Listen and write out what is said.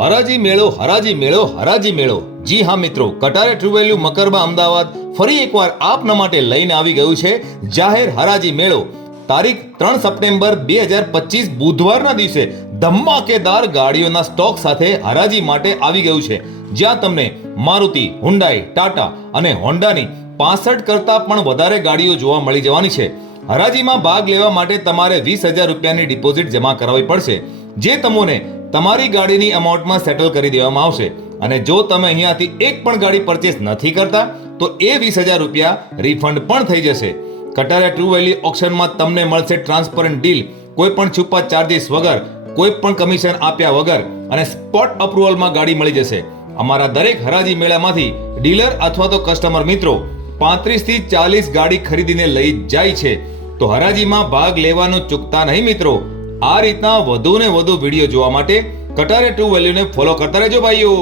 હરાજી મેળો હરાજી મેળો હરાજી મેળો. જી હા મિત્રો, કટારે ટ્રુ વેલ્યુ મકરબા અમદાવાદ ફરી એકવાર આપના માટે લઈને આવી ગયું છે જાહેર હરાજી મેળો. તારીખ 3 સપ્ટેમ્બર 2025 બુધવારના દિવસે ધમાકેદાર ગાડીઓના સ્ટોક સાથે હરાજી માટે આવી ગયું છે, જ્યાં તમને મારુતિ, હુન્ડાઈ, ટાટા અને હોન્ડાની 65 કરતાં પણ વધારે ગાડીઓ જોવા મળી જવાની છે. હરાજીમાં ભાગ લેવા માટે તમારે 20,000 રૂપિયાની ડિપોઝિટ જમા કરાવવી પડશે, જે તમને તમારી ગાડીની અમાઉન્ટમાં સેટલ કરી દેવામાં આવશે. અને જો તમે અહીંયાથી એક પણ ગાડી પરચેસ નથી કરતા તો એ 20,000 રૂપિયા રિફંડ પણ થઈ જશે. કટારા ટ્રુ વેલ્યુ ઓક્શનમાં તમને મળશે ટ્રાન્સપરન્ટ ડીલ, કોઈ પણ છુપા ચાર્જીસ વગર, કોઈ પણ કમિશન આપ્યા વગર અને સ્પોટ અપ્રુવલમાં ગાડી મળી જશે. અમારા દરેક હરાજી મેળામાંથી ડીલર અથવા તો કસ્ટમર મિત્રો 35 થી 40 ગાડી ખરીદીને લઈ જાય છે. તો હરાજીમાં ભાગ લેવાનું ચૂકતા નહીં મિત્રો. આ રીતના વધુ ને વધુ વિડીયો જોવા માટે કટારે ટ્રુ વેલ્યુને ફોલો કરતા રહેજો ભાઈઓ.